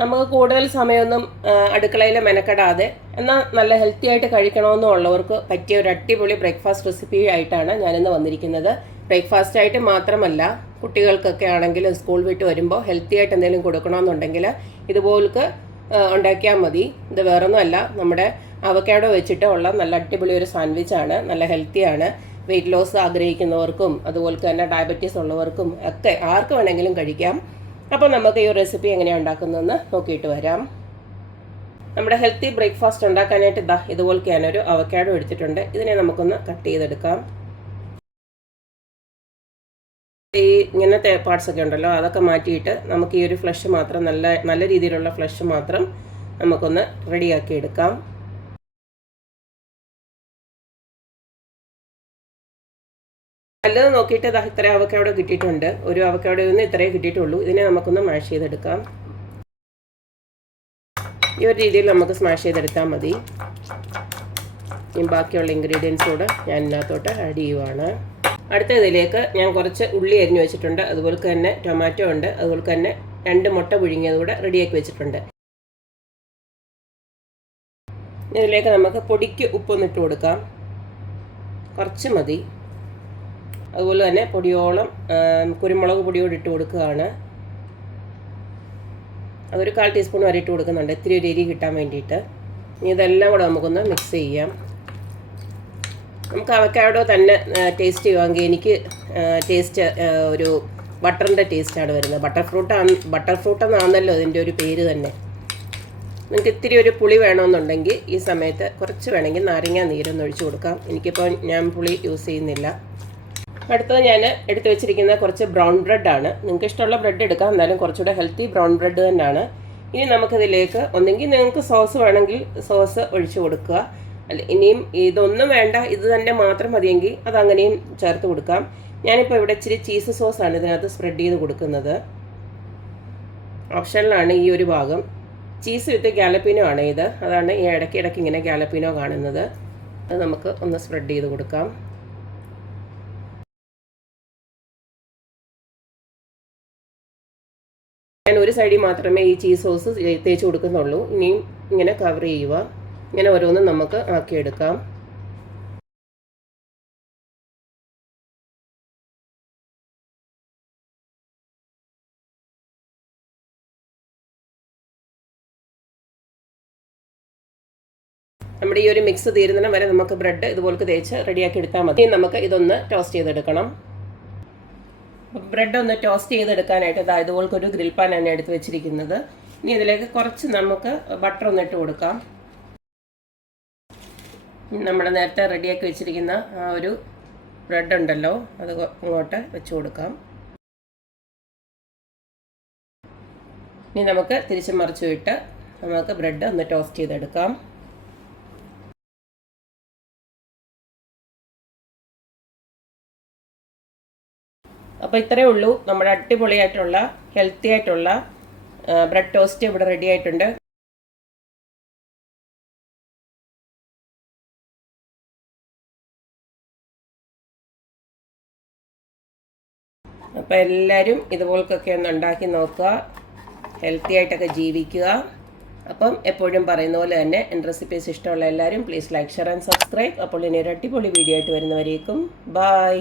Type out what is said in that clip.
നമുക്ക് കൂടുതൽ സമയമൊന്നും അടുക്കളയിൽ മെനക്കെടാതെ എന്നാൽ നല്ല ഹെൽത്തി ആയിട്ട് കഴിക്കണമെന്നുള്ളവർക്ക് പറ്റിയ ഒരു അടിപൊളി ബ്രേക്ക്ഫാസ്റ്റ് റെസിപ്പി ആയിട്ടാണ് ഞാനിന്ന് വന്നിരിക്കുന്നത്. ബ്രേക്ക്ഫാസ്റ്റ് ആയിട്ട് മാത്രമല്ല, കുട്ടികൾക്കൊക്കെ ആണെങ്കിലും സ്കൂൾ വിട്ട് വരുമ്പോൾ ഹെൽത്തി ആയിട്ട് എന്തെങ്കിലും കൊടുക്കണമെന്നുണ്ടെങ്കിൽ ഇതുപോലൊക്കെ ഉണ്ടാക്കിയാൽ മതി. ഇത് വേറൊന്നുമല്ല, നമ്മുടെ അവക്കാഡോ വെച്ചിട്ട് ഉള്ള നല്ല അടിപൊളി ഒരു സാൻഡ്വിച്ചാണ്. നല്ല ഹെൽത്തിയാണ്. വെയിറ്റ് ലോസ് ആഗ്രഹിക്കുന്നവർക്കും അതുപോലെ തന്നെ ഡയബറ്റീസ് ഉള്ളവർക്കും ഒക്കെ ആർക്ക് വേണമെങ്കിലും കഴിക്കാം. അപ്പോൾ നമുക്ക് ഈ റെസിപ്പി എങ്ങനെയാണ് ഉണ്ടാക്കുന്നതെന്ന് നോക്കിയിട്ട് വരാം. നമ്മുടെ ഹെൽത്തി ബ്രേക്ക്ഫാസ്റ്റ് ഉണ്ടാക്കാനായിട്ട് ഇതുപോലെ ഞാനൊരു അവക്കാഡോ എടുത്തിട്ടുണ്ട്. ഇതിനെ നമുക്കൊന്ന് കട്ട് ചെയ്തെടുക്കാം. ഈ ഇങ്ങനത്തെ പാർട്സ് ഒക്കെ ഉണ്ടല്ലോ, അതൊക്കെ മാറ്റിയിട്ട് നമുക്ക് ഈ ഒരു ഫ്ലഷ് മാത്രം, നല്ല രീതിയിലുള്ള ഫ്ലഷ് മാത്രം നമുക്കൊന്ന് റെഡിയാക്കി എടുക്കാം. നല്ലത് നോക്കിയിട്ട് ഇത്ര അവക്കാഡോ കിട്ടിയിട്ടുണ്ട്. ഒരു അവക്കാഡോയിൽ നിന്ന് ഇത്രയേ കിട്ടിയിട്ടുള്ളൂ. ഇതിനെ നമുക്കൊന്ന് മാഷ് ചെയ്തെടുക്കാം. ഈ ഒരു രീതിയിൽ നമുക്ക് സ്മാഷ് ചെയ്തെടുത്താൽ മതി. ബാക്കിയുള്ള ഇൻഗ്രീഡിയൻസ് കൂടെ ഞാൻ ഇതിനകത്തോട്ട് ആഡ് ചെയ്യുവാണ്. അടുത്ത ഇതിലേക്ക് ഞാൻ കുറച്ച് ഉള്ളി അരിഞ്ഞു വെച്ചിട്ടുണ്ട്. അതുപോലെ തന്നെ ടൊമാറ്റോ ഉണ്ട്. അതുപോലെ തന്നെ 2 മുട്ട പുഴുങ്ങിയത് കൂടെ റെഡിയാക്കി വെച്ചിട്ടുണ്ട്. ഇതിലേക്ക് നമുക്ക് പൊടിക്ക് ഉപ്പൊന്നിട്ട് കൊടുക്കാം. കുറച്ച് മതി. അതുപോലെ തന്നെ പൊടിയോളം കുരുമുളക് പൊടിയോട് ഇട്ട് കൊടുക്കുകയാണ്. അതൊരു 1/4 ടീസ്പൂൺ വരെ ഇട്ട് കൊടുക്കുന്നുണ്ട്, ഇത്തിരി ഒരു എരി കിട്ടാൻ വേണ്ടിയിട്ട്. ഇനി ഇതെല്ലാം കൂടെ നമുക്കൊന്ന് മിക്സ് ചെയ്യാം. നമുക്ക് അവക്കാഡോ തന്നെ ടേസ്റ്റ് ചെയ്യുവാണെങ്കിൽ എനിക്ക് ടേസ്റ്റ് ഒരു ബട്ടറിൻ്റെ ടേസ്റ്റാണ് വരുന്നത്. ബട്ടർ ഫ്രൂട്ട് എന്നാണല്ലോ ഇതിൻ്റെ ഒരു പേര് തന്നെ. നിങ്ങൾക്ക് ഇത്തിരി ഒരു പുളി വേണമെന്നുണ്ടെങ്കിൽ ഈ സമയത്ത് കുറച്ച് വേണമെങ്കിൽ നാരങ്ങ നീരൊന്ന് ഒഴിച്ച് കൊടുക്കാം. എനിക്കിപ്പോൾ ഞാൻ പുളി യൂസ് ചെയ്യുന്നില്ല. അടുത്തത് ഞാൻ എടുത്തു വെച്ചിരിക്കുന്ന കുറച്ച് ബ്രൗൺ ബ്രെഡാണ്. നിങ്ങൾക്ക് ഇഷ്ടമുള്ള ബ്രെഡ് എടുക്കാം, എന്നാലും കുറച്ചുകൂടെ ഹെൽത്തി ബ്രൗൺ ബ്രെഡ് തന്നെയാണ്. ഇനി നമുക്കിതിലേക്ക് ഒന്നെങ്കിൽ നിങ്ങൾക്ക് സോസ് വേണമെങ്കിൽ സോസ് ഒഴിച്ച് കൊടുക്കുക. അല്ല, ഇനിയും ഇതൊന്നും വേണ്ട, ഇത് തന്നെ മാത്രം മതിയെങ്കിൽ അതങ്ങനെയും ചേർത്ത് കൊടുക്കാം. ഞാനിപ്പോൾ ഇവിടെ ഇച്ചിരി ചീസ് സോസാണ് ഇതിനകത്ത് സ്പ്രെഡ് ചെയ്ത് കൊടുക്കുന്നത്. ഓപ്ഷനിലാണ് ഈ ഒരു ഭാഗം. ചീസ് വിത്ത് ഗാലപ്പീനോ ആണ് ഇത്. അതാണ് ഈ ഇടയ്ക്കിടയ്ക്ക് ഇങ്ങനെ ഗാലപ്പീനോ കാണുന്നത്. അത് നമുക്ക് ഒന്ന് സ്പ്രെഡ് ചെയ്ത് കൊടുക്കാം. ഞാൻ ഒരു സൈഡിൽ മാത്രമേ ഈ ചീസ് സോസ് തേച്ച് കൊടുക്കുന്നുള്ളൂ. ഇനിയും ഇങ്ങനെ കവർ ചെയ്യുക. ഇങ്ങനെ ഓരോന്നും നമുക്ക് ആക്കിയെടുക്കാം. നമ്മുടെ ഈ ഒരു മിക്സ് തീരുന്നതിന് വരെ നമുക്ക് ബ്രെഡ് ഇതുപോലത്തെ തേച്ച് റെഡിയാക്കി എടുത്താൽ മതി. നമുക്ക് ഇതൊന്ന് ടോസ്റ്റ് ചെയ്തെടുക്കണം. ബ്രെഡ് ഒന്ന് ടോസ്റ്റ് ചെയ്തെടുക്കാനായിട്ട് ഇതുപോലത്തെ ഒരു ഗ്രിൽ പാനാണ് എടുത്ത് വെച്ചിരിക്കുന്നത്. ഇനി ഇതിലേക്ക് കുറച്ച് നമുക്ക് ബട്ടർ ഒന്ന് ഇട്ട് കൊടുക്കാം. നമ്മൾ നേരത്തെ റെഡിയാക്കി വെച്ചിരിക്കുന്ന ആ ഒരു ബ്രെഡ് ഉണ്ടല്ലോ, അത് ഇങ്ങോട്ട് വെച്ച് കൊടുക്കാം. ഇനി നമുക്ക് തിരിച്ച് മറിച്ച് വിട്ട് നമുക്ക് ബ്രെഡ് ഒന്ന് ടോസ്റ്റ് ചെയ്തെടുക്കാം. അപ്പോൾ ഇത്രയേ ഉള്ളൂ. നമ്മുടെ അടിപൊളിയായിട്ടുള്ള ഹെൽത്തി ആയിട്ടുള്ള ബ്രെഡ് ടോസ്റ്റ് ഇവിടെ റെഡി ആയിട്ടുണ്ട്. അപ്പോൾ എല്ലാവരും ഇതുപോലൊക്കെ ഒന്ന് ഉണ്ടാക്കി നോക്കുക, ഹെൽത്തി ആയിട്ടൊക്കെ ജീവിക്കുക. അപ്പം എപ്പോഴും പറയുന്ന പോലെ തന്നെ എൻ്റെ റെസിപ്പീസ് ഇഷ്ടമുള്ള എല്ലാവരും please like, share and subscribe. അപ്പോൾ ഇനി ഒരു അടിപൊളി വീഡിയോ ആയിട്ട് വരുന്നവരേക്കും ബൈ.